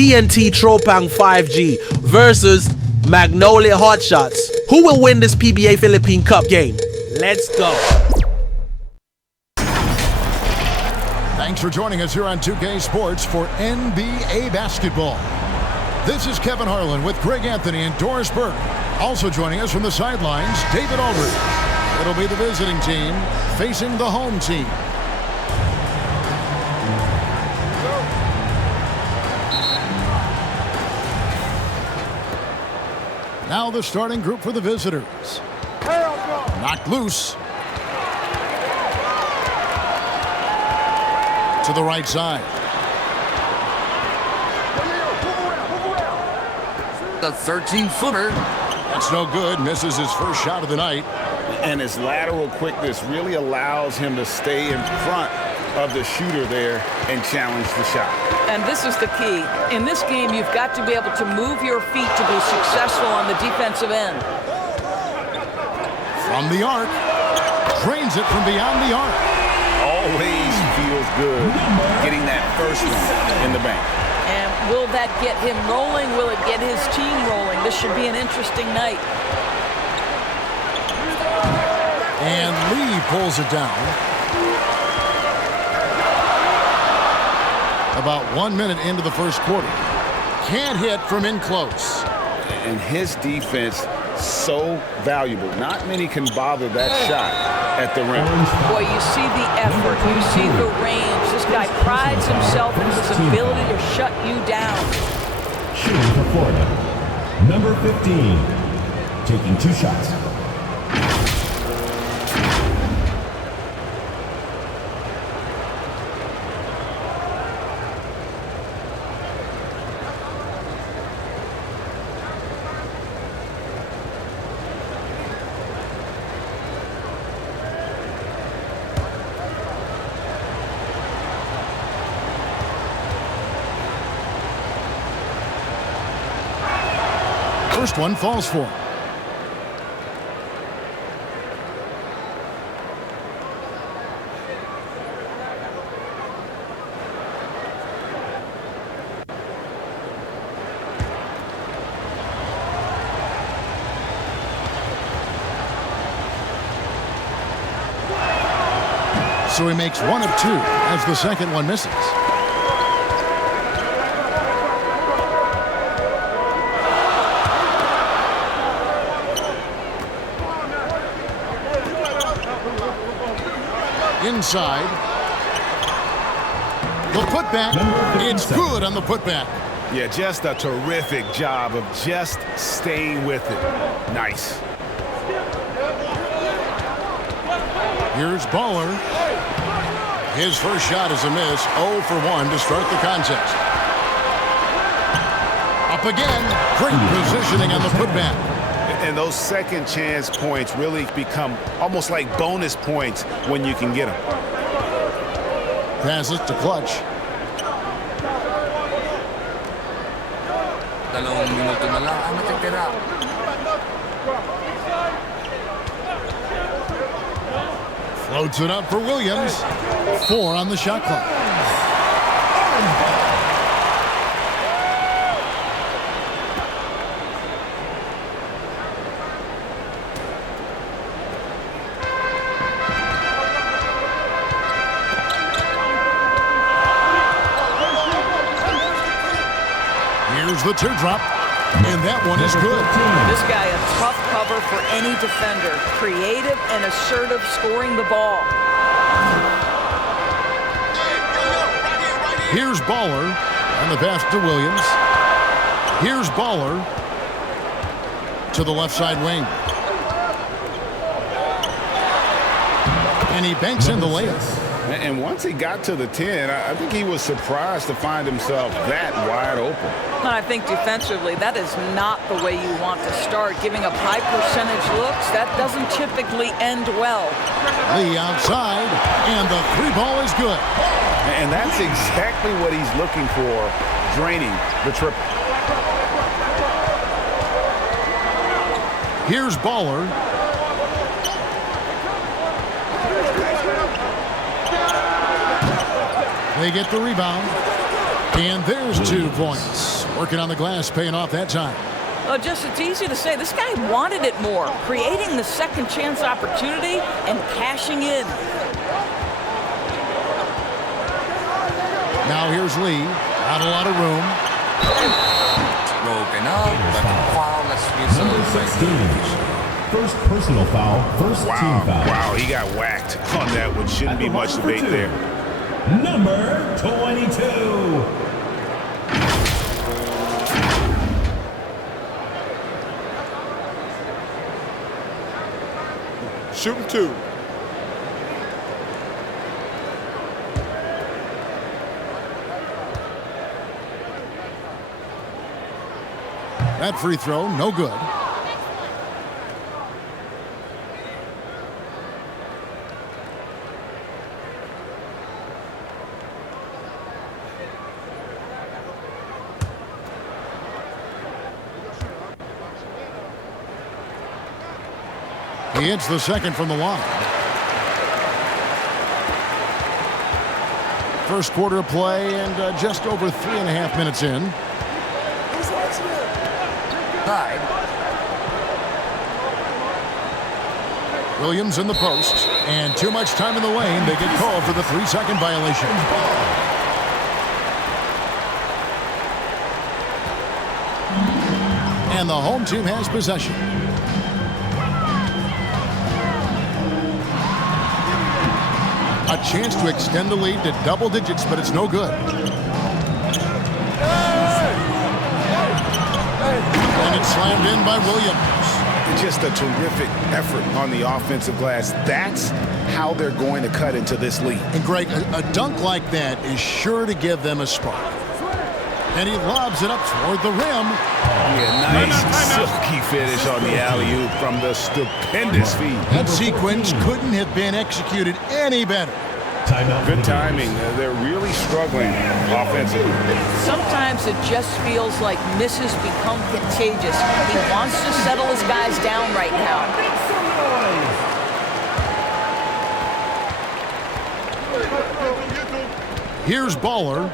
TNT TROPANG 5G versus MAGNOLIA HOTSHOTS. Who will win this PBA Philippine Cup game? Let's go. Thanks for joining us here on 2K Sports for NBA basketball. This is Kevin Harlan with Greg Anthony and Doris Burke. Also joining us from the sidelines, David Aldridge. It'll be the visiting team facing the home team. Now the starting group for the visitors. Knocked loose. To the right side. The 13-footer. That's no good. Misses his first shot of the night. And his lateral quickness really allows him to stay in front of the shooter there and challenge the shot. And this is the key. In this game, you've got to be able to move your feet to be successful on the defensive end. From the arc. Drains it from beyond the arc. Always feels good getting that first one in the bank. And will that get him rolling? Will it get his team rolling? This should be an interesting night. And Lee pulls it down. About 1 minute into the first quarter. Can't hit from in close. And his defense so valuable. Not many can bother that shot at the rim. Boy, you see the effort. You see the range. This guy prides himself in his ability to shut you down. Shooting for Florida. Number 15. Taking 2 shots. First one falls for him. So he makes 1 of 2 as the second one misses. Inside. The putback. It's good on the putback. Yeah, just a terrific job of just staying with it. Nice. Here's Baller. His first shot is a miss. 0 for 1 to start the contest. Up again. Great positioning on the putback. And those second chance points really become almost like bonus points when you can get them. Passes to Clutch. Dalawang minuto na lang ang natitira. Floats it up for Williams. 4 on the shot clock. Here's the teardrop, and that one is good. This guy a tough cover for any defender. Creative and assertive scoring the ball. Here's Baller, and the pass to Williams. Here's Baller to the left side wing. And he banks in the layup. And once he got to the 10, I think he was surprised to find himself that wide open. I think defensively, that is not the way you want to start. Giving up high percentage looks, that doesn't typically end well. Lee outside, and the 3 ball is good. And that's exactly what he's looking for, draining the triple. Here's Baller. They get the rebound. And there's 2 points. Working on the glass, paying off that time. Well, just it's easy to say. This guy wanted it more, creating the second chance opportunity and cashing in. Now here's Lee. Not a lot of room. Broken up, but foul. Let's be Number 16. First personal foul, first team foul. Wow, he got whacked on that one. Shouldn't be much debate there. Number 22. Shooting 2. That free throw, no good. He hits the second from the line. First quarter of play and just over 3.5 minutes in. Side. Williams in the post, and too much time in the lane. They get called for the 3-second violation. And the home team has possession. A chance to extend the lead to double digits, but it's no good. And it's slammed in by Williams. Just a terrific effort on the offensive glass. That's how they're going to cut into this lead. And Greg, a dunk like that is sure to give them a spark. And he lobs it up toward the rim. Yeah, nice silky finish on the alley-oop from the stupendous feed. That sequence couldn't have been executed any better. Timeout. Good timing. They're really struggling offensively. Sometimes it just feels like misses become contagious. He wants to settle his guys down right now. Here's Baller.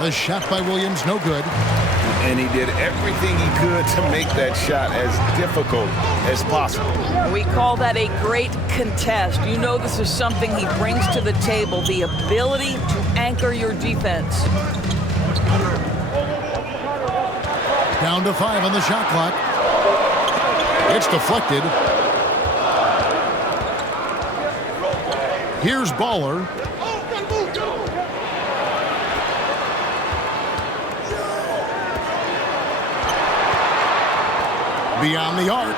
The shot by Williams, no good. And he did everything he could to make that shot as difficult as possible. We call that a great contest. You know this is something he brings to the table, the ability to anchor your defense. Down to 5 on the shot clock. It's deflected. Here's Baller. Beyond the arc.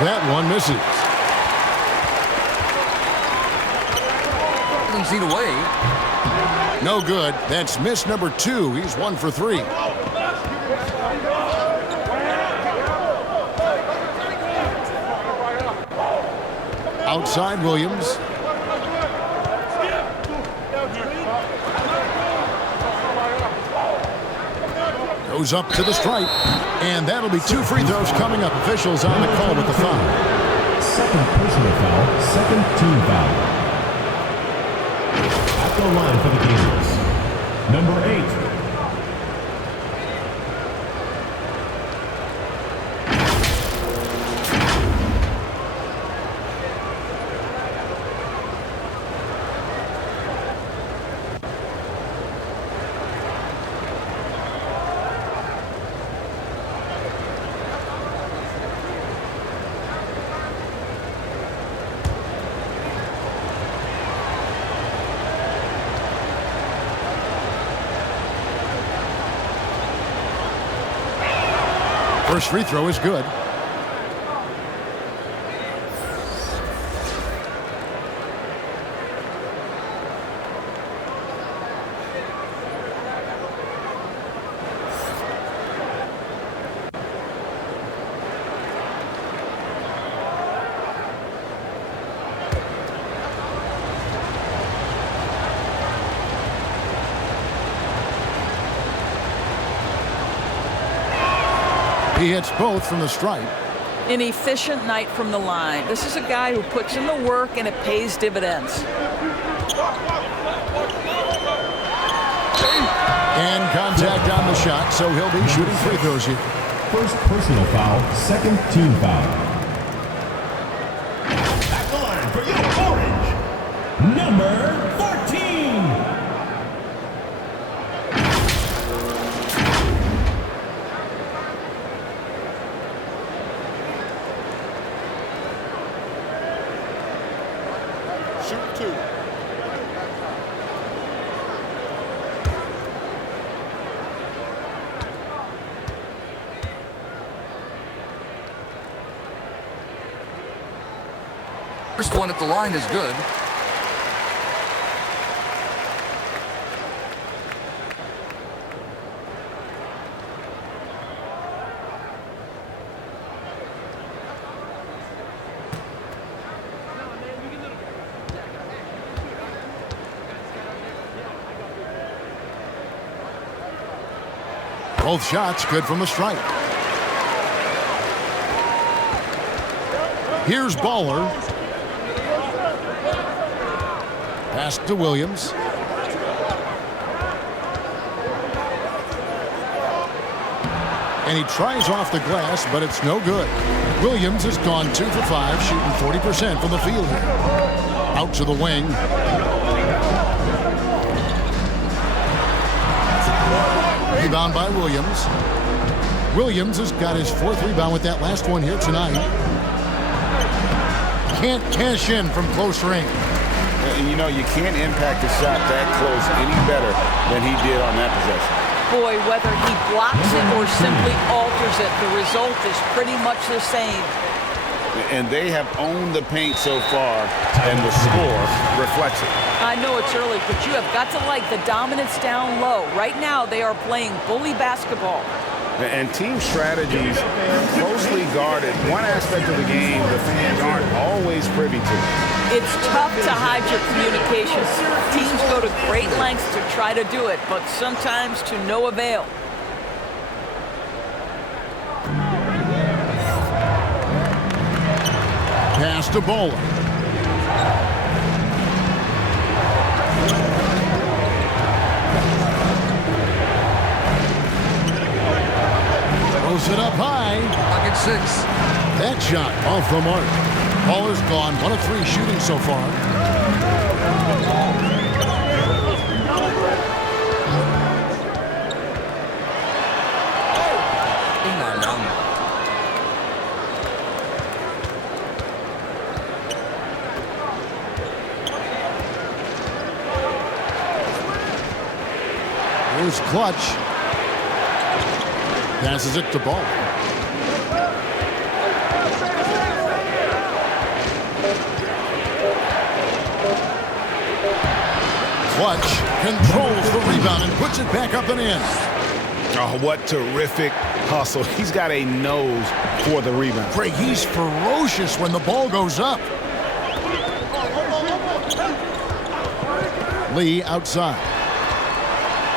That one misses. Doesn't see the way. No good. That's miss number 2. He's 1 for 3. Outside Williams. Goes up to the stripe. And that'll be 2 free throws coming up. Officials on the call with the foul. Second personal foul, second team foul. At the line for the Gilas, number 8. First free throw is good. He hits both from the stripe. An efficient night from the line. This is a guy who puts in the work and it pays dividends. And contact on the shot, so he'll be shooting free throws here. First personal foul, second team foul. At the line for your orange, number 14. Shoot two. First one at the line is good. Both shots good from the stripe. Here's Baller. Pass to Williams. And he tries off the glass, but it's no good. Williams has gone 2 for 5, shooting 40% from the field here. Out to the wing. Rebound by Williams. Williams has got his 4th rebound with that last one here tonight. Can't cash in from close range. And you know, you can't impact a shot that close any better than he did on that possession. Boy, whether he blocks it or simply alters it, the result is pretty much the same. And they have owned the paint so far, and the score reflects it. I know it's early, but you have got to like the dominance down low. Right now, they are playing bully basketball. And team strategies closely guarded. One aspect of the game the fans aren't always privy to. It's tough to hide your communication. Teams go to great lengths to try to do it, but sometimes to no avail. Pass to Bowler. Throws it up high. Pocket 6. That shot off the mark. Baller's gone 1 of 3 shooting so far. Here's Clutch. Passes it to Ball. Clutch controls the rebound and puts it back up and in. Oh, what terrific hustle. He's got a nose for the rebound. Greg, he's ferocious when the ball goes up. Lee outside.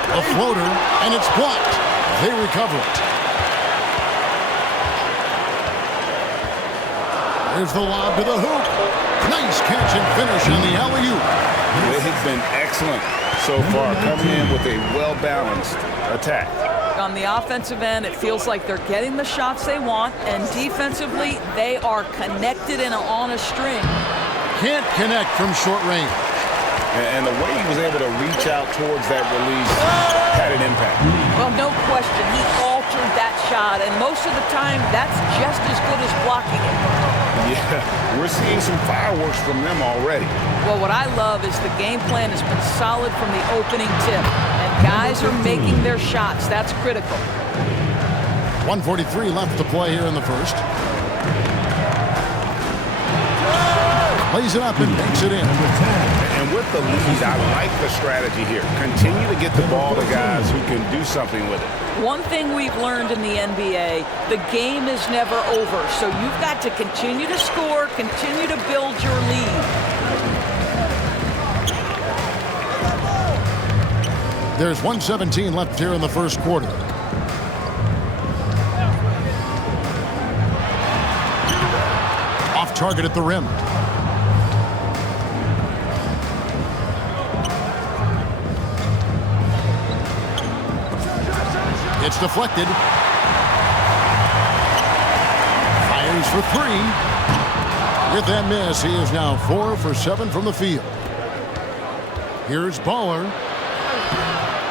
A floater, and it's blocked. They recover it. There's the lob to the hoop. Nice catch and finish on the alley-oop. They have been excellent so far, coming in with a well-balanced attack. On the offensive end, it feels like they're getting the shots they want, and defensively, they are connected and on a string. Can't connect from short range. And the way he was able to reach out towards that release had an impact. Well, no question, he altered that shot, and most of the time, that's just as good as blocking it. Yeah, we're seeing some fireworks from them already. Well, what I love is the game plan has been solid from the opening tip, and guys are making their shots. That's critical. 1:43 left to play here in the first. Plays it up and makes it in. And with the lead, I like the strategy here. Continue to get the ball to guys who can do something with it. One thing we've learned in the NBA, the game is never over. So you've got to continue to score, continue to build your lead. There's 1:17 left here in the first quarter. Off target at the rim. It's deflected. Fires for three. With that miss, he is now 4 for 7 from the field. Here's Baller.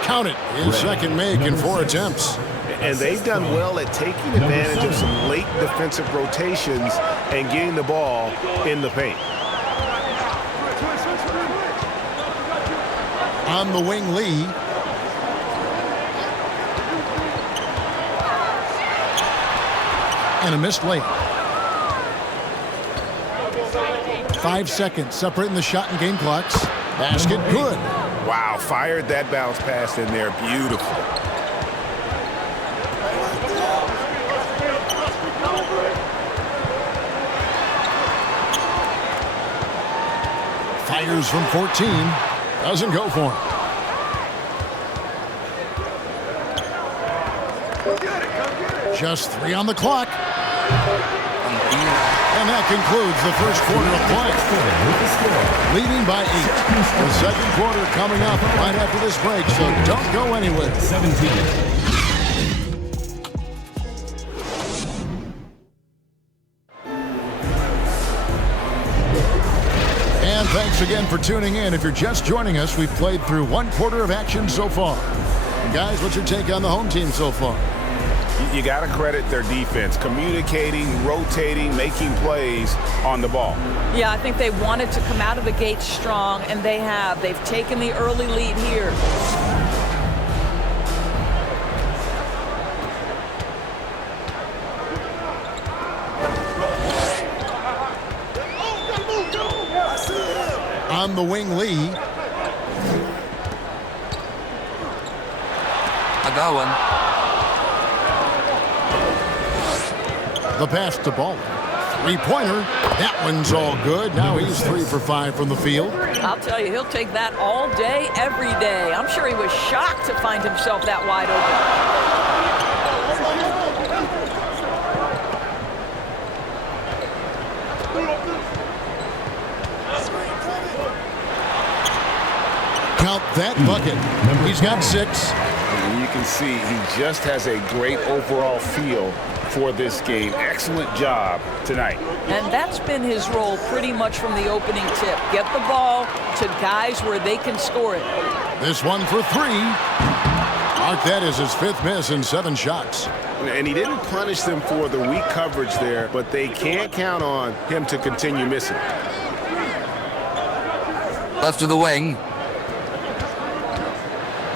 Count it. His second make in 4 attempts. And they've done well at taking advantage of some late defensive rotations and getting the ball in the paint. On the wing, Lee. And a missed late. 5 seconds separating the shot and game clocks. Basket good. Wow, fired that bounce pass in there. Beautiful. Fires from 14. Doesn't go for him. Just 3 on the clock. And that concludes the first quarter of play. Leading by 8. The second quarter coming up right after this break, so don't go anywhere. 17. And thanks again for tuning in. If you're just joining us, we've played through 1 quarter of action so far. And guys, what's your take on the home team so far? You got to credit their defense, communicating, rotating, making plays on the ball. Yeah, I think they wanted to come out of the gate strong, and they have. They've taken the early lead here. On the wing, Lee. I got one. The pass to Baller. 3-pointer. That one's all good. Now he's 3 for 5 from the field. I'll tell you, he'll take that all day, every day. I'm sure he was shocked to find himself that wide open. Count that bucket. He's got 6. And you can see he just has a great overall feel for this game. Excellent job tonight. And that's been his role pretty much from the opening tip. Get the ball to guys where they can score it. This one for 3. Mark, that is his 5th miss in 7 shots. And he didn't punish them for the weak coverage there, but they can't count on him to continue missing. Left to the wing.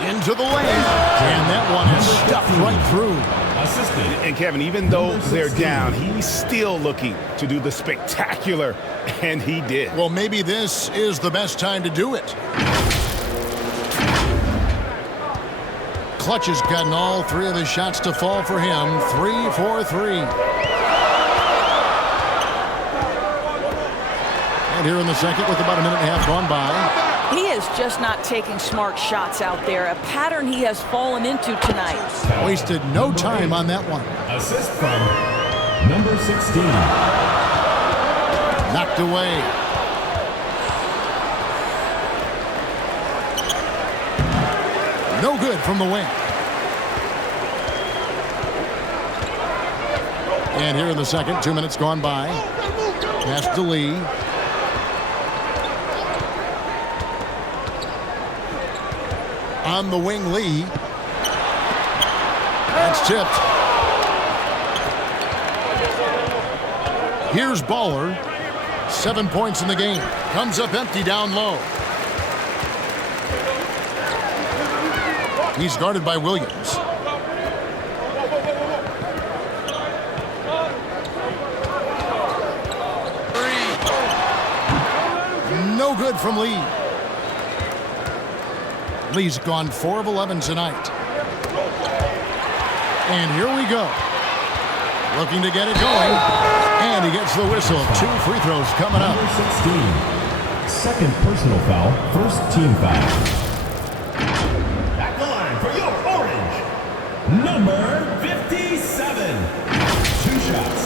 Into the lane. And that one is stuffed right through. Assisted. And Kevin, even though they're down, he's still looking to do the spectacular, and he did. Well, maybe this is the best time to do it. Clutch has gotten all 3 of the shots to fall for him. 3 for 3. And here in the second with about a minute and a half gone by. He is just not taking smart shots out there, a pattern he has fallen into tonight. Wasted no time on that one. Assist from number 16. Knocked away. No good from the wing. And here in the second, 2 minutes gone by. Pass to Lee. On the wing, Lee. That's tipped. Here's Baller. 7 points in the game. Comes up empty down low. He's guarded by Williams. No good from Lee. Lee's gone 4 of 11 tonight. And here we go. Looking to get it going. And he gets the whistle. 2 free throws coming up. Number 16. Second personal foul. First team foul. Back the line for your orange. Number 57. 2 shots.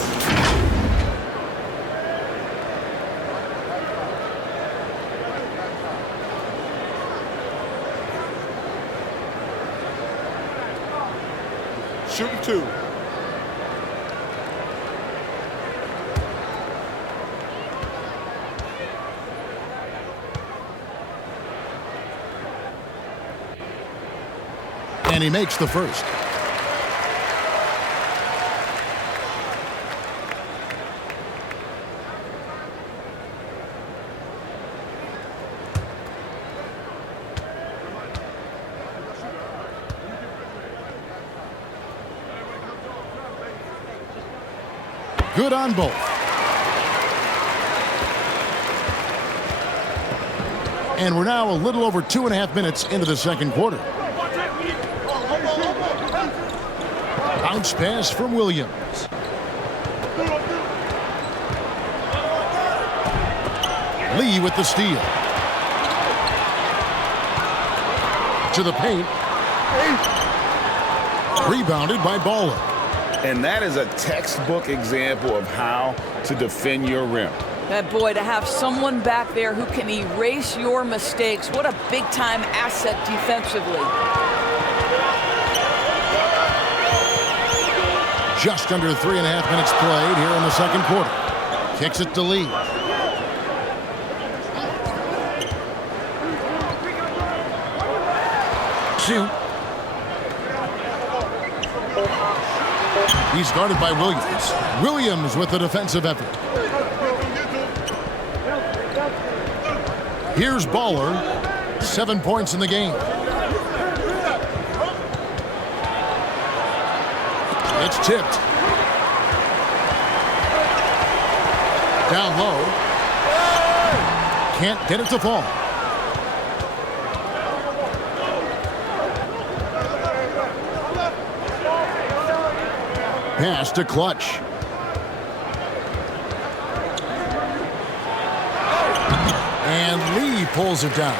Shooting 2. And he makes the first. Good on both. And we're now a little over 2.5 minutes into the second quarter. Bounce pass from Williams. Lee with the steal. To the paint. Rebounded by Baller. And that is a textbook example of how to defend your rim. That boy, to have someone back there who can erase your mistakes, what a big-time asset defensively. Just under 3.5 minutes played here in the second quarter. Kicks it to Lee. Shoot. He's guarded by Williams. Williams with the defensive effort. Here's Baller. 7 points in the game. It's tipped. Down low. Can't get it to fall. Pass to Clutch. And Lee pulls it down.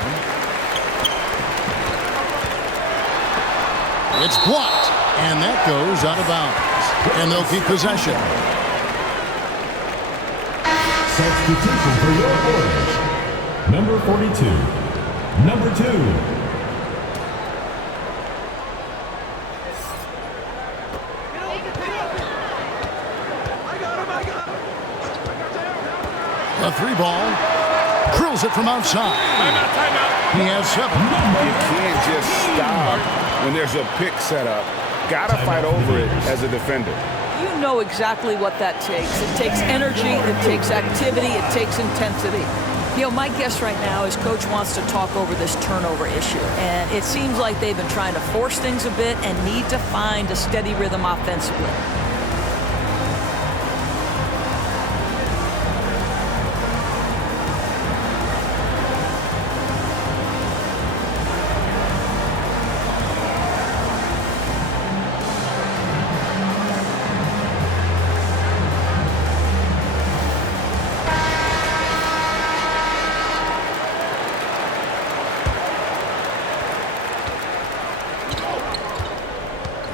It's blocked. And that goes out of bounds. And they'll keep possession. Substitution for your orange. Number 42. Number 2. A 3-ball. Drills it from outside. He has 7. You can't just stop when there's a pick set up. Gotta fight over it as a defender. You know exactly what that takes. It takes energy, it takes activity, it takes intensity. You know, my guess right now is Coach wants to talk over this turnover issue. And it seems like they've been trying to force things a bit and need to find a steady rhythm offensively.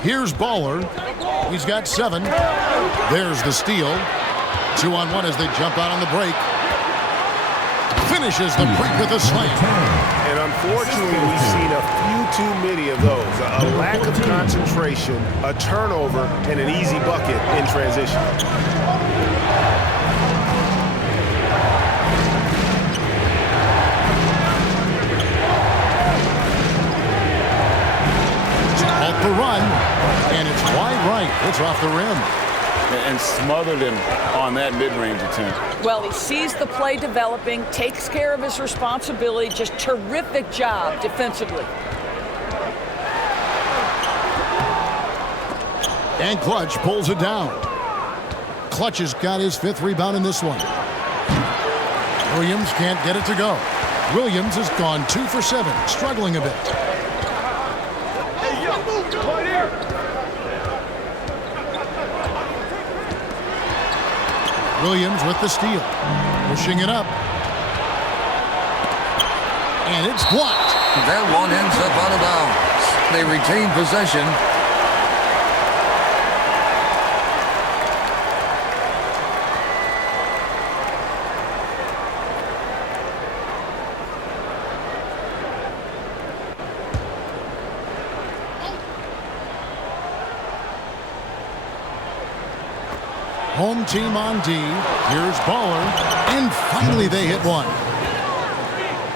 Here's Baller. He's got 7. There's the steal. 2-on-1 as they jump out on the break. Finishes the break with a slam. And unfortunately, we've seen a few too many of those. A lack of concentration, a turnover, and an easy bucket in transition. The run, and it's wide right. It's off the rim. And smothered him on that mid-range attempt. Well, he sees the play developing, takes care of his responsibility. Just terrific job defensively. And Clutch pulls it down. Clutch has got his 5th rebound in this one. Williams can't get it to go. Williams has gone 2 for 7, struggling a bit. Williams with the steal. Pushing it up. And it's blocked. That one ends up out of bounds. They retain possession. Home team on D. Here's Baller. And finally they hit one.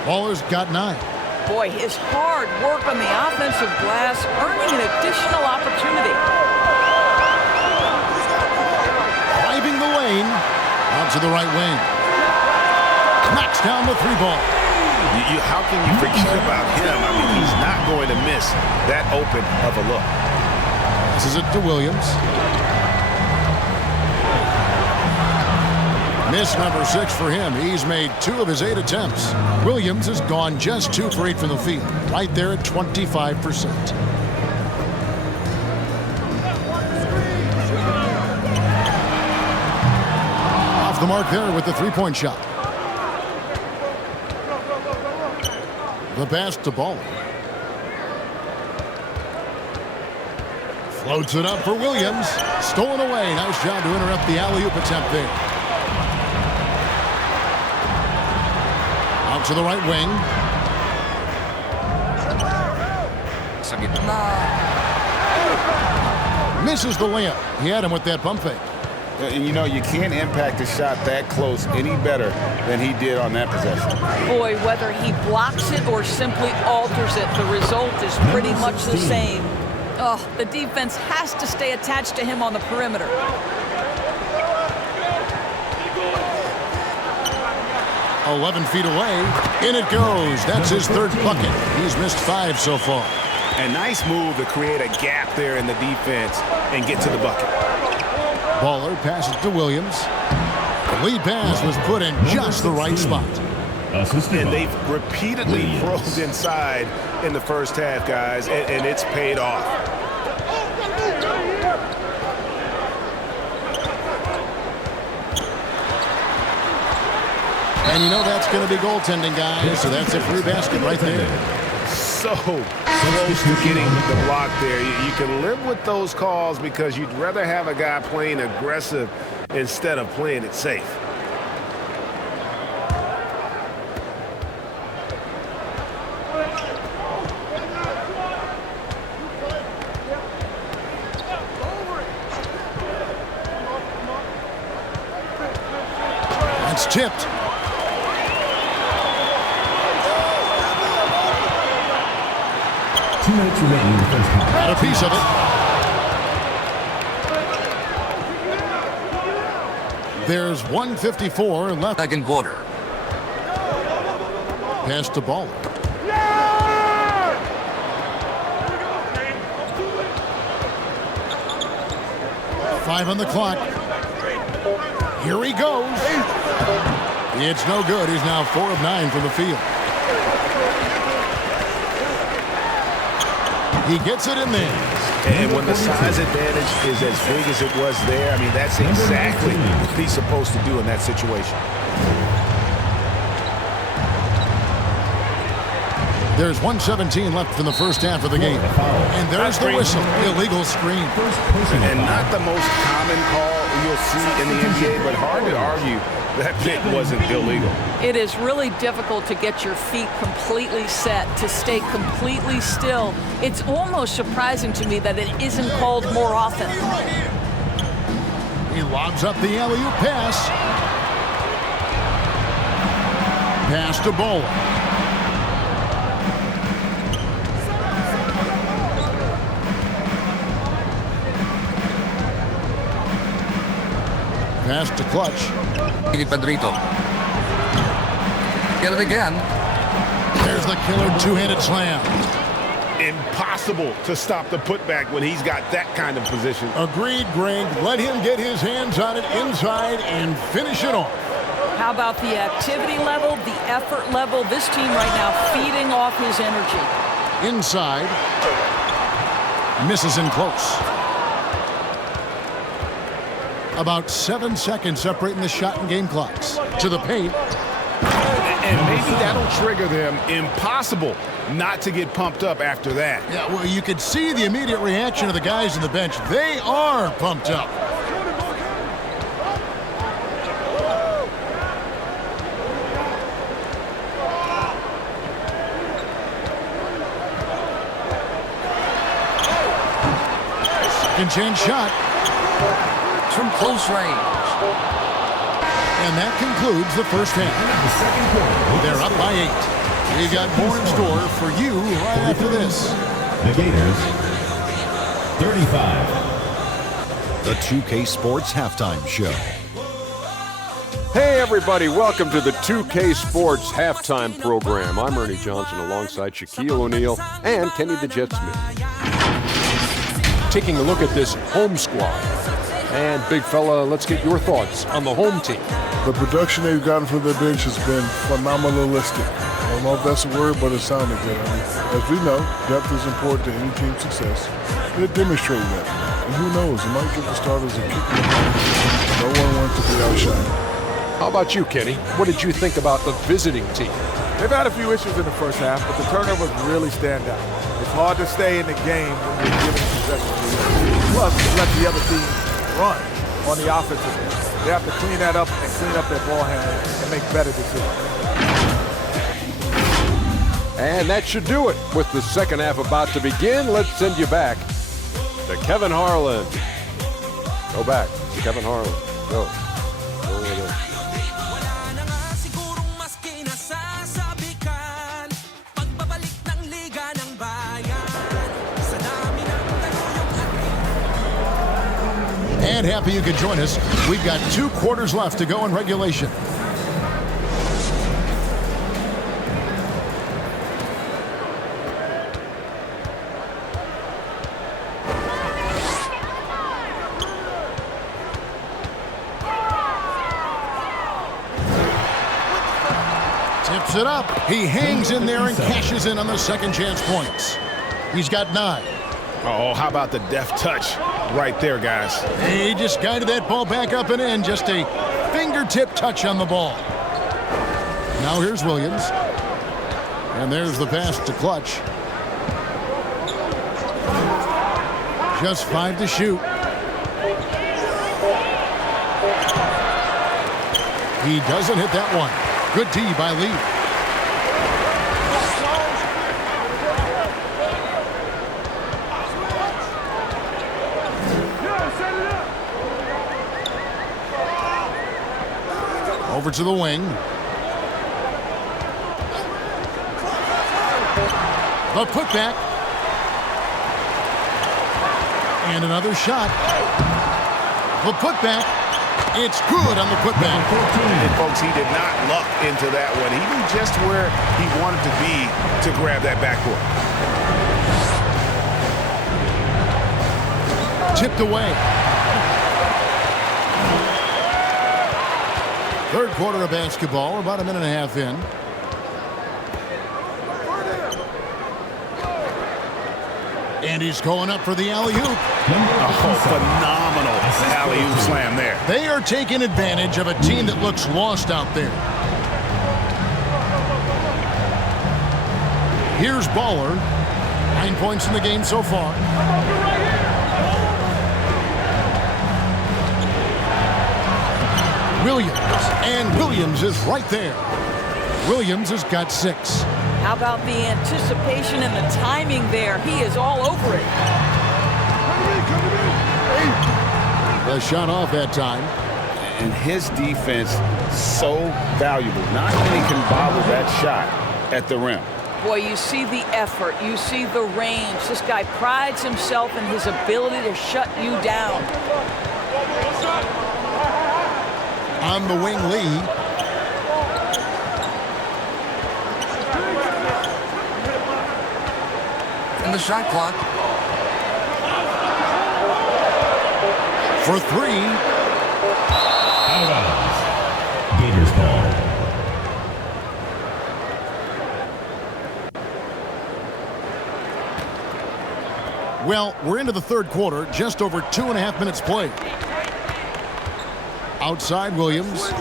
Baller's got 9. Boy, his hard work on the offensive glass earning an additional opportunity. Driving the lane. Out to the right wing. Knocks down the 3-ball. How can you forget about him? I mean, he's not going to miss that open of a look. This is it to Williams. Miss number 6 for him. He's made 2 of his 8 attempts. Williams has gone just 2 for 8 from the field. Right there at 25%. Off the mark there with the 3-point shot. The pass to Baller. Floats it up for Williams. Stolen away. Nice job to interrupt the alley-oop attempt there. Out to the right wing. Sa gitna. Misses the layup. He had him with that pump fake. And you know, you can't impact a shot that close any better than he did on that possession. Boy, whether he blocks it or simply alters it, the result is pretty much the same. Oh, the defense has to stay attached to him on the perimeter. "11 feet away. In it goes. That's his 3rd bucket. He's missed 5 so far. A nice move to create a gap there in the defense and get to the bucket. Baller passes to Williams. The lead pass was put in just the right spot. And they've repeatedly probed inside in the first half, guys, and it's paid off. And you know that's going to be goaltending, guys. So that's a free basket right there. So close to getting the block there. You can live with those calls because you'd rather have a guy playing aggressive instead of playing it safe. It's tipped. Minutes remaining in the first half. Got a piece of it. There's 1:54 left. Second quarter. Pass to Baller. 5 on the clock. Here he goes. It's no good. He's now 4 of 9 from the field. He gets it in there. And when the size advantage is as big as it was there, I mean, that's exactly what he's supposed to do in that situation. There's 1:17 left in the first half of the game. And there's the whistle. Illegal screen. And not the most common call you'll see in the NBA, but hard to argue that pick wasn't illegal. It is really difficult to get your feet completely set, to stay completely still. It's almost surprising to me that it isn't called more often. He lobs up the alley-oop pass. Pass to Baller. Pass to Clutch. Padrito. Get it again. There's the killer two-handed slam. Impossible to stop the putback when he's got that kind of position. Agreed, Greg. Let him get his hands on it inside and finish it off. How about the activity level, the effort level? This team right now feeding off his energy. Inside. Misses in close. About 7 seconds separating the shot and game clocks. To the paint. And maybe that'll trigger them. Impossible not to get pumped up after that. Yeah, well, you could see the immediate reaction of the guys on the bench. They are pumped up. Second chance shot. hits from close range. And that concludes the first half. They're up by 8. We've got more in store for you right after this. The Gators, 35. The 2K Sports Halftime Show. Hey everybody, welcome to the 2K Sports Halftime Program. I'm Ernie Johnson alongside Shaquille O'Neal and Kenny the Jet Smith. Taking a look at this home squad. And big fella, let's get your thoughts on the home team. The production they've gotten from their bench has been phenomenalistic. I don't know if that's a word, but it sounded good. I mean, as we know, depth is important to any team's success. They're demonstrating that. And who knows, it might give the starters a kick in the butt. No one wants to be outshined. How about you, Kenny? What did you think about the visiting team? They've had a few issues in the first half, but the turnovers really stand out. It's hard to stay in the game when you're given possession. Plus, let the other team run on the offensive end. They have to clean that up and clean up their ball handling and make better decisions. And that should do it. With the second half about to begin, let's send you back to Kevin Harlan. Go back, Kevin Harlan. Go. Go with it. And happy you could join us. We've got 2 quarters left to go in regulation. Tips it up. He hangs in there and cashes in on the second chance points. He's got 9. Oh, how about the deft touch right there, guys? He just guided that ball back up and in. Just a fingertip touch on the ball. Now here's Williams. And there's the pass to Clutch. Just 5 to shoot. He doesn't hit that one. Good D by Lee. Over to the wing. The putback. And another shot. The putback. It's good on the putback. And folks, he did not luck into that one. He knew just where he wanted to be to grab that backboard. Tipped away. Third quarter of basketball, about a minute and a half in. And he's going up for the alley-oop. Oh, phenomenal alley-oop slam there. They are taking advantage of a team that looks lost out there. Here's Baller. 9 points in the game so far. Williams. And Williams is right there. Williams has got 6. How about the anticipation and the timing there? He is all over it. The shot off that time. And his defense so valuable. Not many can bother that shot at the rim. Boy, you see the effort. You see the range. This guy prides himself in his ability to shut you down. On the wing, Lee. And the shot clock. For 3. Out of bounds. Gators ball. Well, we're into the third quarter, just over 2.5 minutes played. Outside Williams.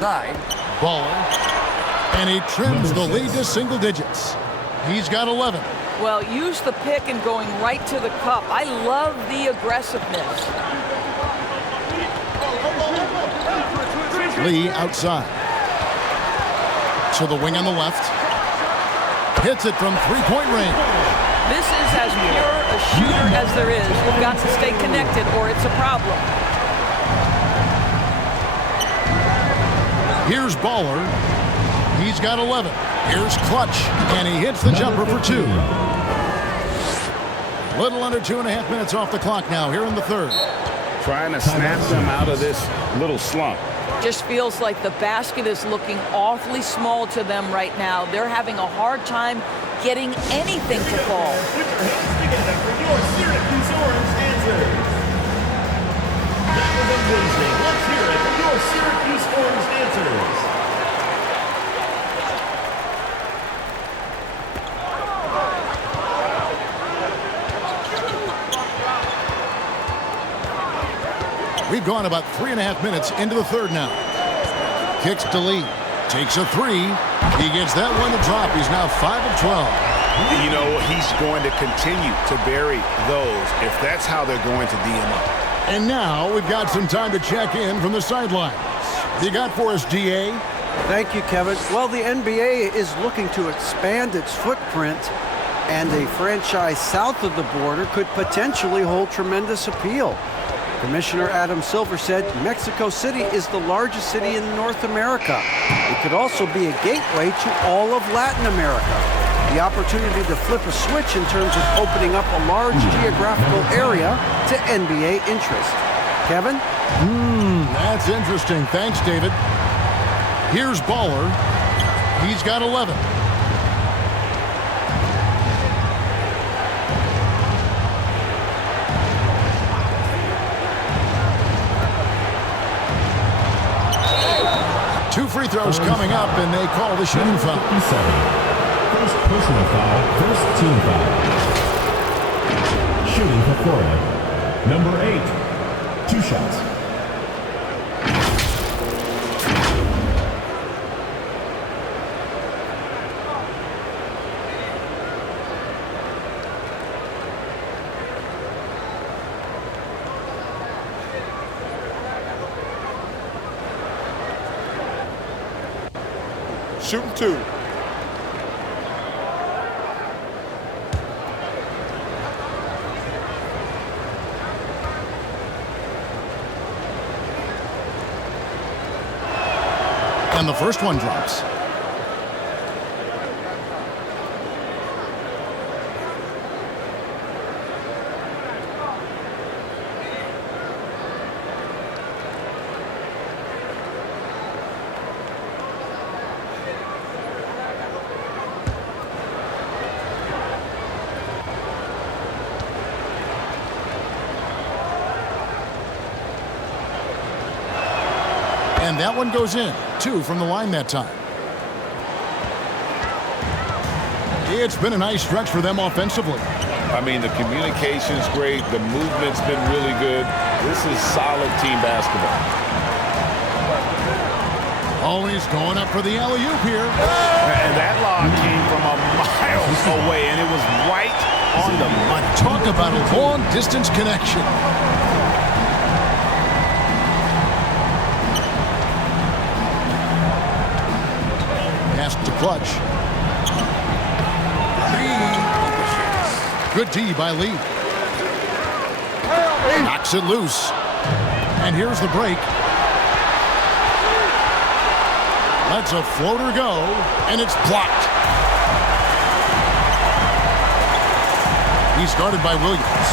9. Baller. And he trims the lead to single digits. He's got 11. Well, use the pick and going right to the cup. I love the aggressiveness. Lee outside. To the wing on the left. Hits it from 3-point range. This is as pure a shooter as there is. You've got to stay connected or it's a problem. Here's Baller. He's got 11. Here's Clutch, and he hits the jumper for 2. Little under 2.5 minutes off the clock now here in the third. Trying to snap them out of this little slump. Just feels like the basket is looking awfully small to them right now. They're having a hard time getting anything to fall. Put your hands together for your Syracuse Orange dancers. That was amazing. Let's hear it for your Syracuse Orange dancers. We've gone about 3.5 minutes into the third now. Kicks to Lee. Takes a 3. He gets that one to drop. He's now 5 of 12. You know, he's going to continue to bury those if that's how they're going to D him up. And now we've got some time to check in from the sidelines. You got for us, DA? Thank you, Kevin. Well, the NBA is looking to expand its footprint, and a franchise south of the border could potentially hold tremendous appeal. Commissioner Adam Silver said Mexico City is the largest city in North America. It could also be a gateway to all of Latin America. The opportunity to flip a switch in terms of opening up a large geographical area to NBA interest. Kevin? That's interesting. Thanks, David. Here's Baller. He's got 11. Two free throws coming up, and they call the shooting foul. First personal foul, first team foul. Shooting for Florida. Number 8, 2 shots. Shooting 2. And the first one drops. And that one goes in. 2 from the line that time. It's been a nice stretch for them offensively. I mean, the communication's great. The movement's been really good. This is solid team basketball. Always going up for the alley-oop here. And that lob came from a mile away, and it was right on the money. Talk about a long-distance connection. Pass to Clutch. Good D by Lee. Knocks it loose. And here's the break. Lets a floater go, and it's blocked. He's guarded by Williams.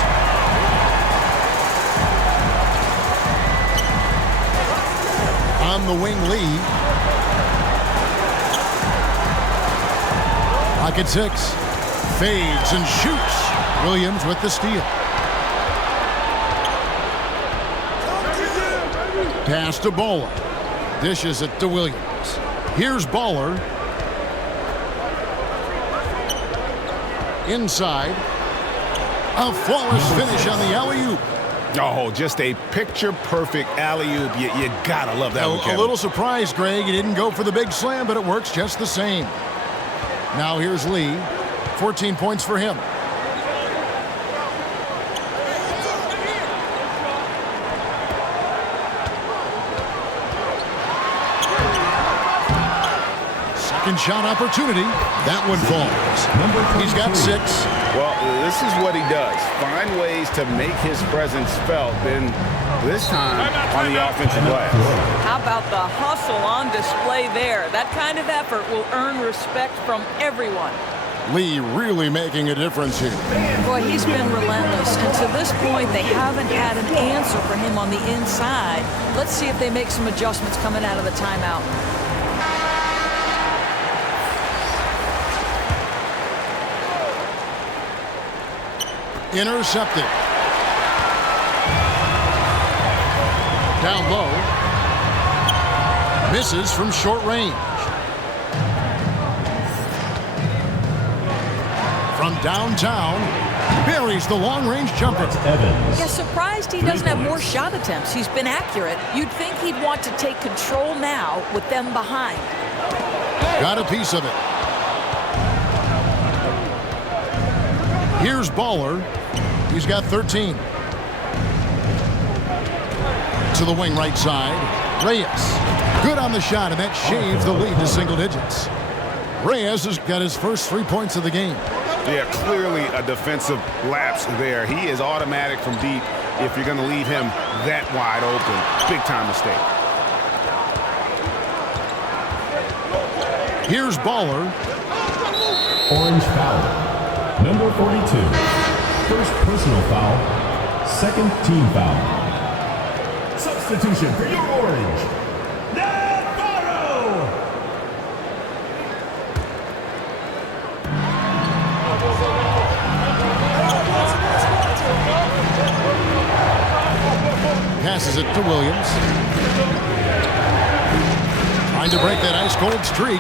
On the wing, Lee. Pocket 6. Fades and shoots. Williams with the steal. Pass to Baller. Dishes it to Williams. Here's Baller. Inside. A flawless finish on the alley-oop. Oh, just a picture-perfect alley-oop. You gotta love that one, Kevin. A little surprised, Greg. He didn't go for the big slam, but it works just the same. Now here's Lee. 14 points for him. Second shot opportunity. That one falls. He's got 6. Well, this is what he does. Find ways to make his presence felt. Then this time on the offensive glass. How about the hustle on display there? That kind of effort will earn respect from everyone. Lee really making a difference here. Boy, he's been relentless, and to this point, they haven't had an answer for him on the inside. Let's see if they make some adjustments coming out of the timeout. Intercepted. Down low. Misses from short range. From downtown, buries the long-range jumper. Yeah, surprised he doesn't have more shot attempts. He's been accurate. You'd think he'd want to take control now with them behind. Got a piece of it. Here's Baller. He's got 13. To the wing right side. Reyes. Good on the shot, and that shaves the lead to single digits. Reyes has got his first 3 points of the game. Yeah, clearly a defensive lapse there. He is automatic from deep if you're going to leave him that wide open. Big time mistake. Here's Baller. Orange foul. Number 42. First personal foul. Second team foul. Substitution for your orange. Passes it to Williams. Trying to break that ice-cold streak.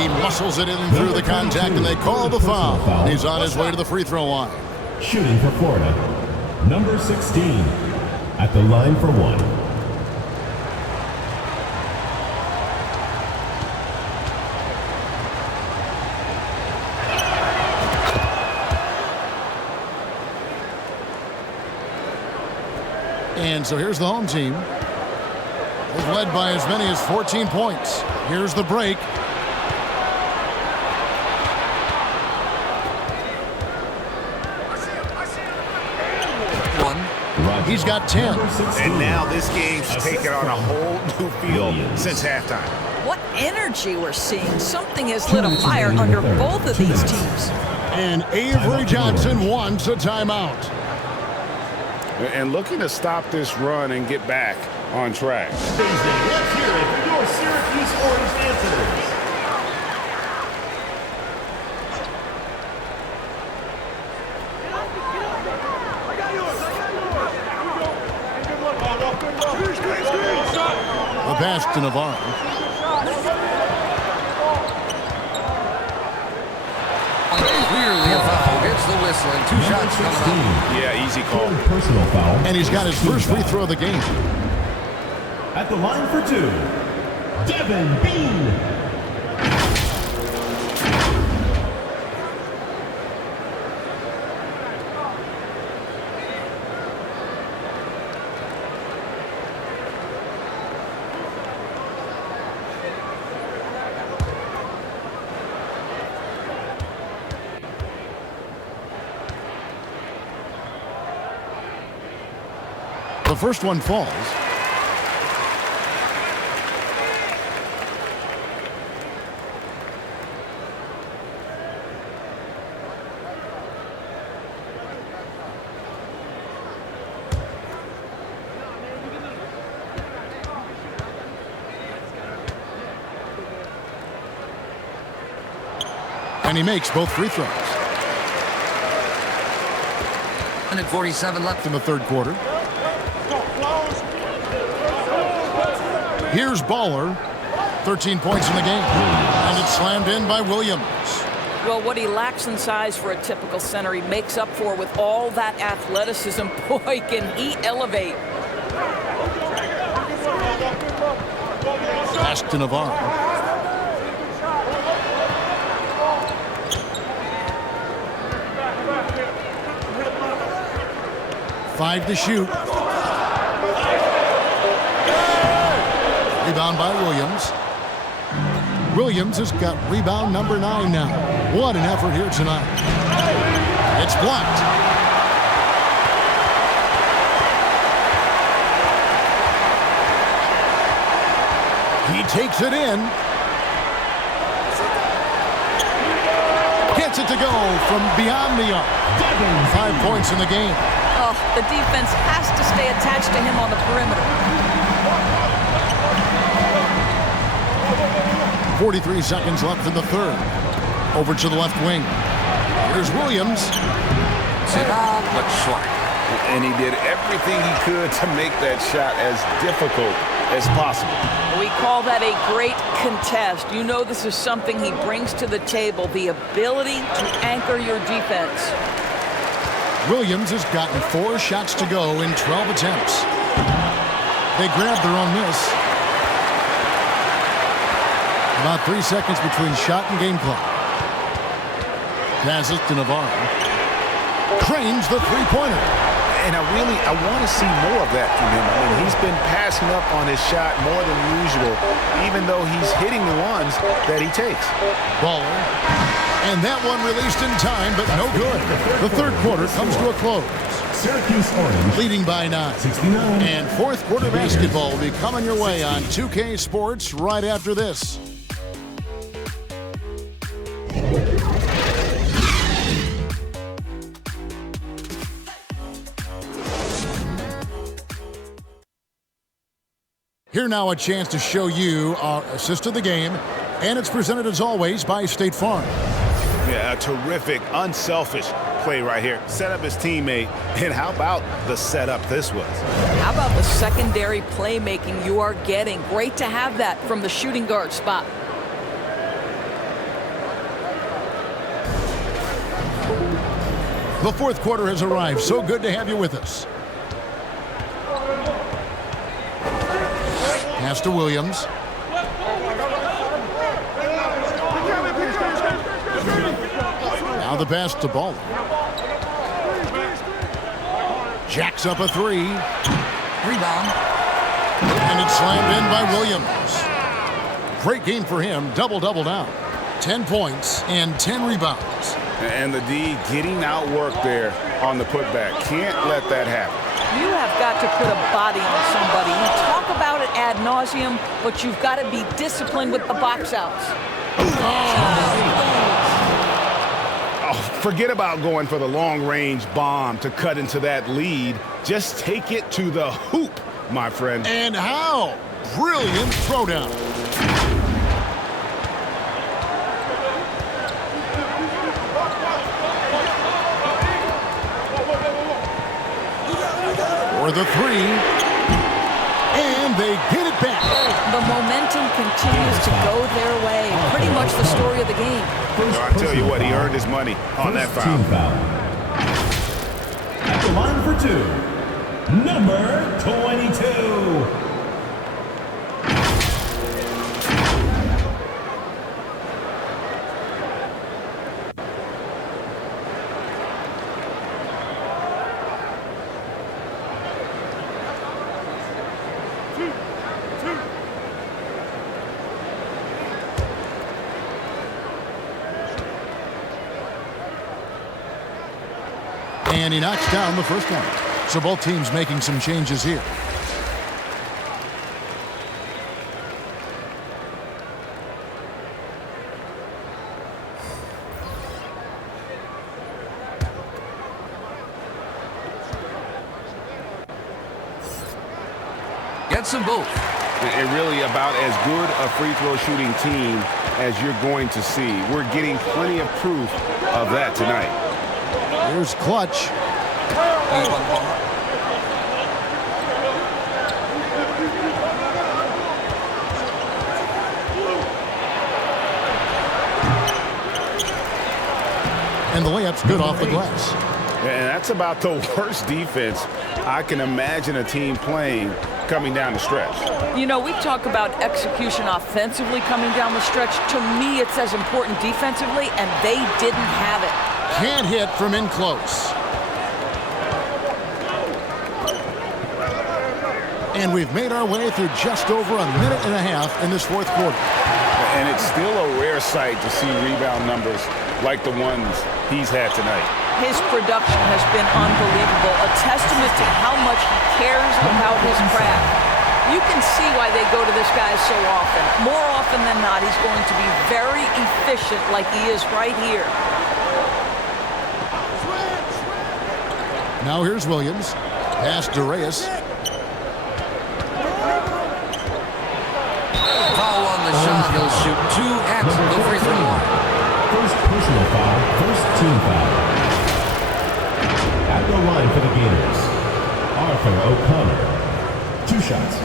He muscles it in through the contact, and they call the foul. He's on his way to the free throw line. Shooting for Florida. Number 16. At the line for 1. And so here's the home team. They've led by as many as 14 points. Here's the break. He's got 10. And now this game's taken on a whole new field since halftime. What energy we're seeing. Something has lit a fire under both of these teams. And Avery Johnson wants a timeout. And looking to stop this run and get back on track. Let's hear it for your Syracuse Orange Dancers. The pass to Navarro. Clearly a foul. Gets the whistle and 2 shots coming up. Yeah, easy call. Personal foul. And he's got his first free throw of the game. At the line for 2, Devin Bean. The first one falls. And he makes both free throws. 147 left in the third quarter. Here's Baller. 13 points in the game. And it's slammed in by Williams. Well, what he lacks in size for a typical center, he makes up for with all that athleticism. Boy, can he elevate. Pass to Navarro. Five to shoot. Rebound by Williams. Williams has got rebound number 9 now. What an effort here tonight. It's blocked. He takes it in. Gets it to go from beyond the arc. 5 points in the game. Oh, the defense has to stay attached to him on the perimeter. 43 seconds left in the third. Over to the left wing. Here's Williams. But short. And he did everything he could to make that shot as difficult as possible. We call that a great contest. You know this is something he brings to the table, the ability to anchor your defense. Williams has gotten 4 shots to go in 12 attempts. They grabbed their own miss. About 3 seconds between shot and game clock. Passes to Navarro. Cranes the three-pointer. And I want to see more of that from him. I mean, he's been passing up on his shot more than usual, even though he's hitting the ones that he takes. Baller. And that one released in time, but no good. The third quarter comes to a close. Syracuse Orange leading by 9. 69. And fourth quarter basketball will be coming your way on 2K Sports right after this. Here now a chance to show you our assist of the game, and it's presented as always by State Farm. Yeah, a terrific, unselfish play right here. Set up his teammate, and how about the setup this was? How about the secondary playmaking you are getting? Great to have that from the shooting guard spot. The fourth quarter has arrived. So good to have you with us. Pass to Williams. Now the pass to Ball. Jacks up a 3. Rebound. And it's slammed in by Williams. Great game for him. Double-double now. 10 points and 10 rebounds. And the D getting outworked there on the putback. Can't let that happen. You have got to put a body on somebody. We talk about it ad nauseum, but you've got to be disciplined with the box outs. Oh, forget about going for the long-range bomb to cut into that lead. Just take it to the hoop, my friend. And how? Brilliant throwdown. For the 3. And they get it back. The momentum continues to go their way. Pretty much the story of the game. I tell you what, he earned his money on that foul. At the line for 2, number 22. And he knocks down the first one. So both teams making some changes here. Gets them both. And really about as good a free throw shooting team as you're going to see. We're getting plenty of proof of that tonight. Here's Clutch. And the layup's good off the glass. And that's about the worst defense I can imagine a team playing coming down the stretch. You know, we talk about execution offensively coming down the stretch. To me, it's as important defensively, and they didn't have it. Can't hit from in close. And we've made our way through just over a minute and a half in this fourth quarter. And it's still a rare sight to see rebound numbers like the ones he's had tonight. His production has been unbelievable, a testament to how much he cares about his craft. You can see why they go to this guy so often. More often than not, he's going to be very efficient like he is right here. Now here's Williams. Pass to Reyes. Foul on the shot. He'll shoot 2 at the free throw line. First personal foul, first team foul. At the line for the Gators, Arthur O'Connor. 2 shots.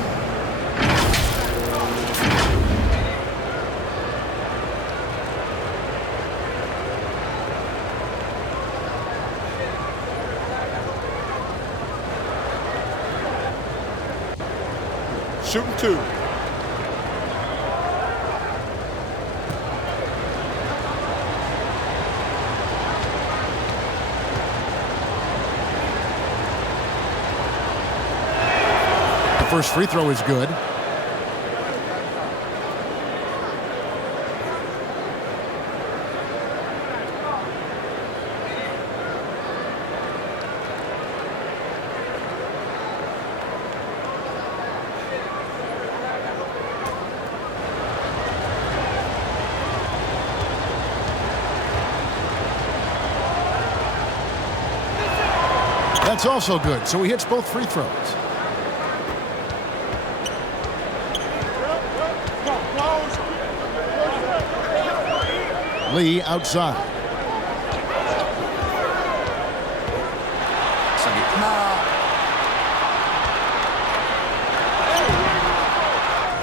Shooting 2. The first free throw is good. That's also good, so he hits both free throws. Lee outside.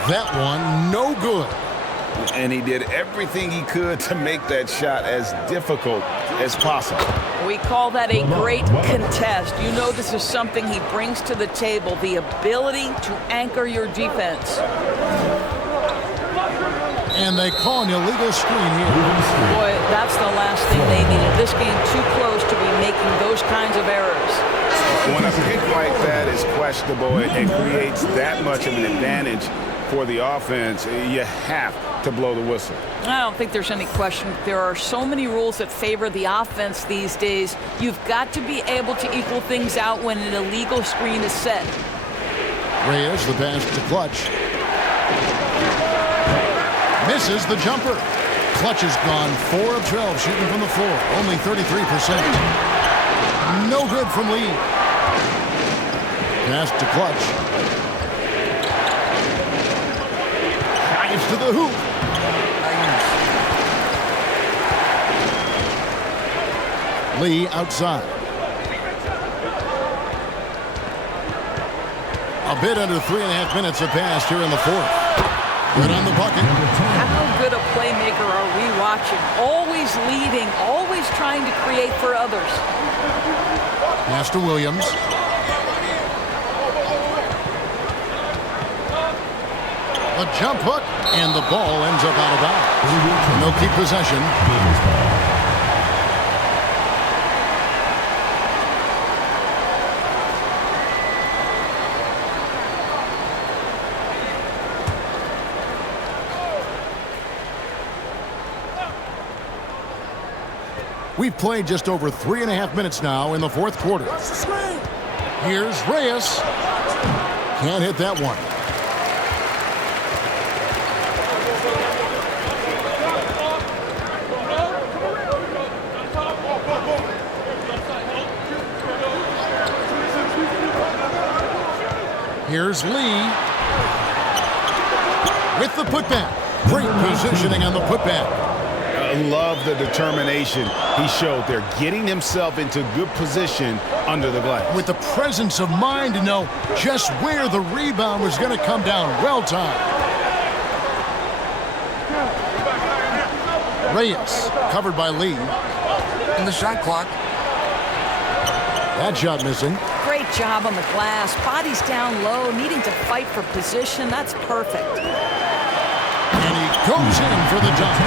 That one, no good. And he did everything he could to make that shot as difficult as possible. We call that a great contest. You know this is something he brings to the table, the ability to anchor your defense. And they call an illegal screen here. Boy, that's the last thing they needed. This game too close to be making those kinds of errors. When a pick like that is questionable and creates that much of an advantage for the offense, you have to blow the whistle. I don't think there's any question. There are so many rules that favor the offense these days. You've got to be able to equal things out when an illegal screen is set. Reyes, the pass to Clutch. Misses the jumper. Clutch has gone 4 of 12 shooting from the floor. Only 33%. No good from Lee. Pass to Clutch. Drives to the hoop. Lee outside. A bit under 3.5 minutes have passed here in the fourth. Good on the bucket. How good a playmaker are we watching? Always leading, always trying to create for others. Pass to Williams. A jump hook, and the ball ends up out of bounds. They'll keep possession. We've played just over 3.5 minutes now in the fourth quarter. Here's Reyes. Can't hit that one. Here's Lee with the putback. Great positioning on the putback. I love the determination he showed there, getting himself into good position under the glass. With the presence of mind to know just where the rebound was going to come down. Well timed. Reyes covered by Lee. And the shot clock. That shot missing. Great job on the glass. Body's down low, needing to fight for position. That's perfect. And he goes in for the dunk.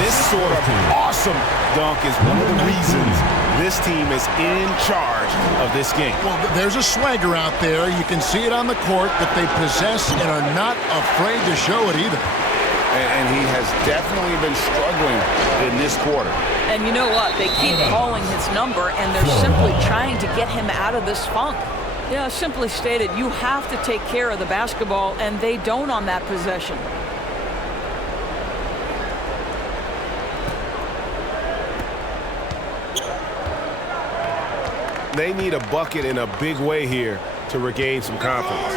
This sort of awesome dunk is one of the reasons this team is in charge of this game. Well, there's a swagger out there. You can see it on the court that they possess and are not afraid to show it either. and he has definitely been struggling in this quarter. And you know what? They keep calling his number, and they're simply trying to get him out of this funk. You know, simply stated, you have to take care of the basketball, and they don't on that possession. They need a bucket in a big way here to regain some confidence.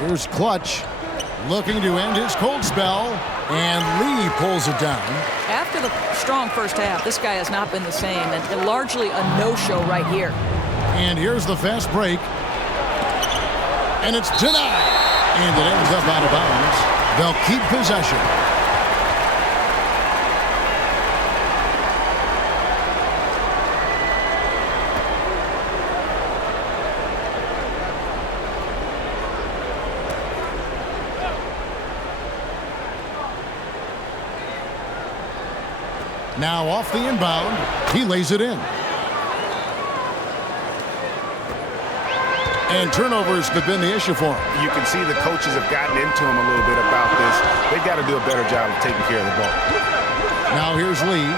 Here's Clutch looking to end his cold spell, and Lee pulls it down. After the strong first half, this guy has not been the same, and largely a no-show right here. And here's the fast break. And it's denied. And it ends up out of bounds. They'll keep possession. Now off the inbound, he lays it in. And turnovers have been the issue for him. You can see the coaches have gotten into him a little bit about this. They've got to do a better job of taking care of the ball. Now here's Lee.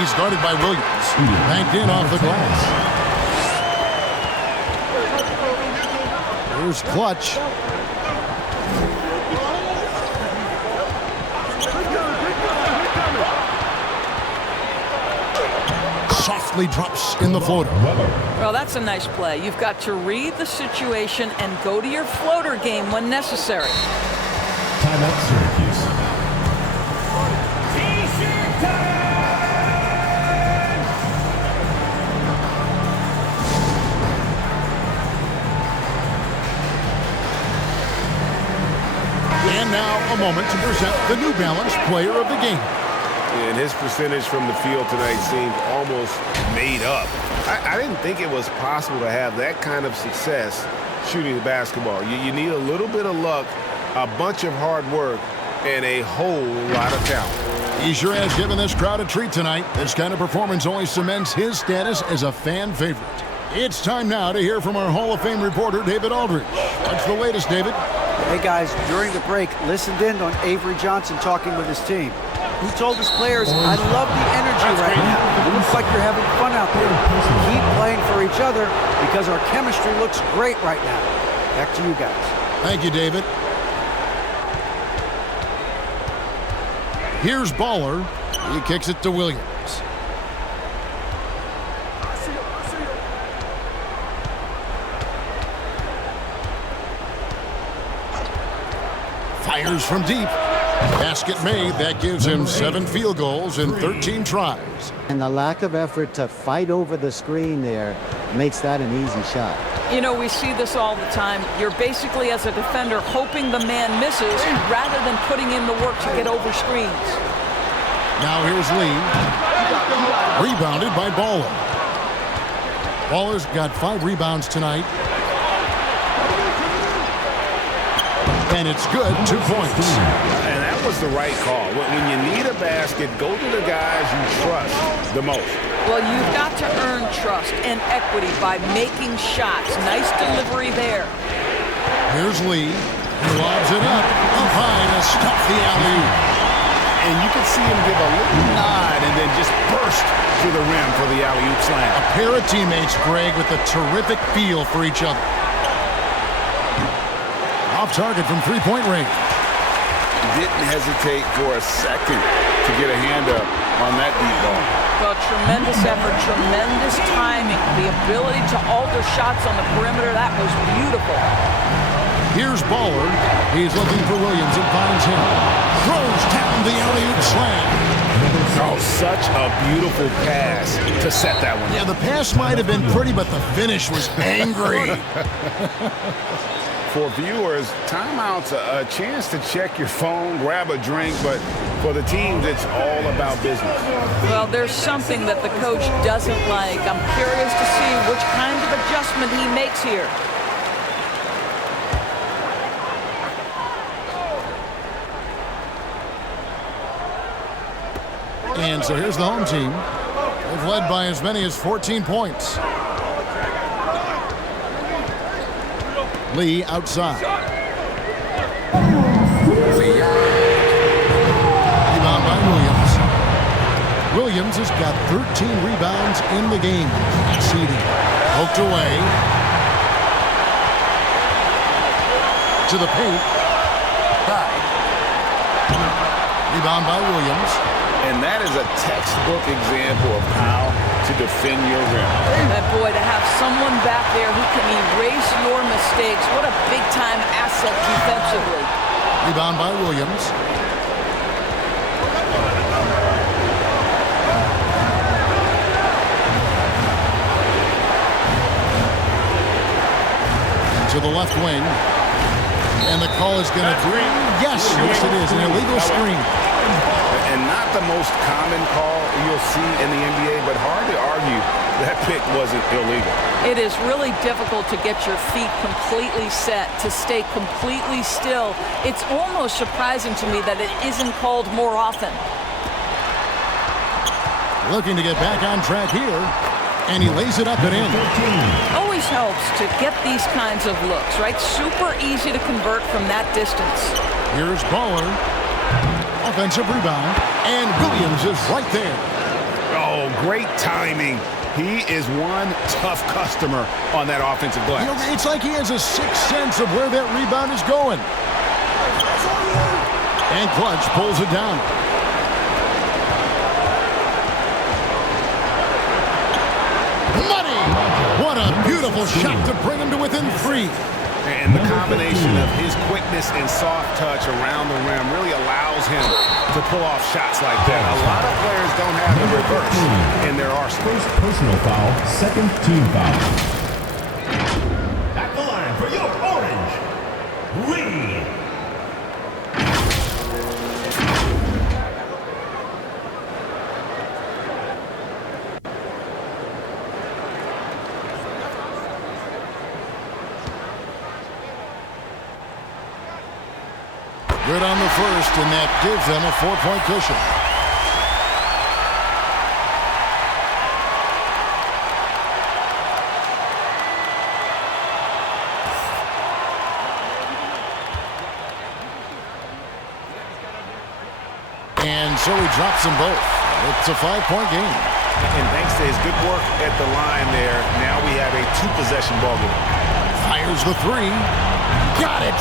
He's guarded by Williams. Banked in off the glass. Here's Clutch. Softly drops in the floater. Well, that's a nice play. You've got to read the situation and go to your floater game when necessary. Timeout, Syracuse. And now a moment to present the New Balance Player of the Game. And his percentage from the field tonight seemed almost made up. I didn't think it was possible to have that kind of success shooting the basketball. You need a little bit of luck, a bunch of hard work, and a whole lot of talent. He sure has given this crowd a treat tonight. This kind of performance only cements his status as a fan favorite. It's time now to hear from our Hall of Fame reporter, David Aldridge. What's the latest, David? Hey guys, during the break, listened in on Avery Johnson talking with his team. He told his players, I love the energy right now. It looks like you're having fun out there. Keep playing for each other because our chemistry looks great right now. Back to you guys. Thank you, David. Here's Baller. He kicks it to Williams. Fires from deep. Basket made. That gives him 7 field goals in 13 tries. And the lack of effort to fight over the screen there makes that an easy shot. You know, we see this all the time. You're basically, as a defender, hoping the man misses rather than putting in the work to get over screens. Now here's Lee. Rebounded by Baller. Baller's got 5 rebounds tonight. And it's good, 2 points. And that was the right call. When you need a basket, go to the guys you trust the most. Well, you've got to earn trust and equity by making shots. Nice delivery there. Here's Lee. He lobs it up high to stop the alley-oop. And you can see him give a little nod and then just burst to the rim for the alley-oop slam. A pair of teammates, Greg, with a terrific feel for each other. Off target from three-point range. Didn't hesitate for a second to get a hand up on that deep ball. Well, tremendous effort, tremendous timing. The ability to alter shots on the perimeter, that was beautiful. Here's Baller. He's looking for Williams and finds him. Throws down the alley-oop slam. Oh, such a beautiful pass to set that one. Yeah, the pass might have been pretty, but the finish was angry. For viewers, timeout's a chance to check your phone, grab a drink, but for the teams, it's all about business. Well, there's something that the coach doesn't like. I'm curious to see which kind of adjustment he makes here. And so here's the home team. They've led by as many as 14 points. Lee outside. Rebound by Williams. Williams has got 13 rebounds in the game. Seeding. Poked away. To the paint. Rebound by Williams. And that is a textbook example of how to defend your rim. And boy, to have someone back there who can erase your mistakes, what a big-time asset defensively. Rebound by Williams. To the left wing. And the call is going to bring, yes, it is, an illegal screen. And not the most common call you'll see in the NBA, but hard to argue that pick wasn't illegal. It is really difficult to get your feet completely set, to stay completely still. It's almost surprising to me that it isn't called more often. Looking to get back on track here, and he lays it up and in. Always helps to get these kinds of looks, right? Super easy to convert from that distance. Here's Baller. Offensive rebound, and Williams is right there. Oh, great timing. He is one tough customer on that offensive glass. You know, it's like he has a sixth sense of where that rebound is going. And Clutch pulls it down. Money! What a beautiful shot to bring him to within 3. And the combination of his quickness and soft touch around the rim really allows him to pull off shots like that. A lot of players don't have the reverse in their arsenal. First personal foul, second team foul. At the line for your orange, Lee. Good on the first, and that gives them a 4-point cushion. And so he drops them both. It's a 5-point game. And thanks to his good work at the line there, now we have a 2-possession ball game. Fires the 3. Got it!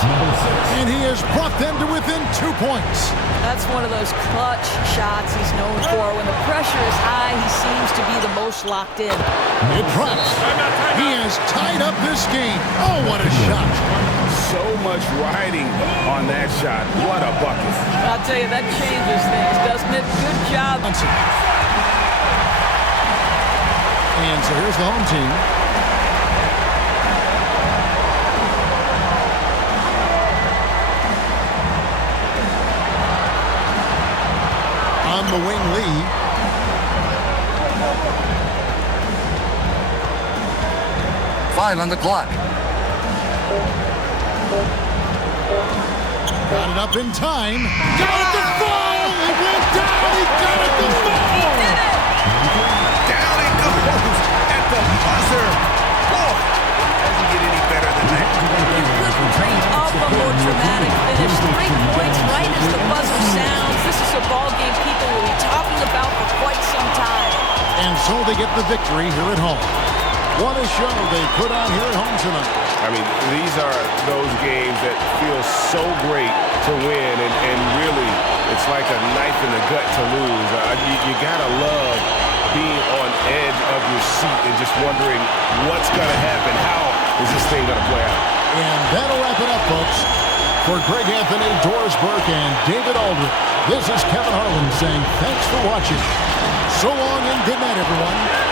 And he has brought them to within 2 points. That's one of those clutch shots he's known for. When the pressure is high, he seems to be the most locked in. It drops. He has tied up this game. Oh, what a shot. So much riding on that shot. What a bucket. I'll tell you, that changes things, doesn't it? Good job. And so here's the home team. On the wing, Lee. Five on the clock. Got it up in time. Got it to fall! It went down! He got it to fall! Down it goes at the buzzer. Boy, doesn't get any better than that. You couldn't dream up a more dramatic finish. 3 points right as the buzzer sounds. This is a ball game people will be talking about for quite some time. And so they get the victory here at home. What a show they put on here at home tonight. I mean, these are those games that feel so great to win, and really, it's like a knife in the gut to lose. You gotta love being on edge of your seat and just wondering what's gonna happen. How is this thing gonna play out? And that'll wrap it up, folks. For Greg Anthony, Doris Burke, and David Aldridge, this is Kevin Harlan saying thanks for watching. So long and good night, everyone.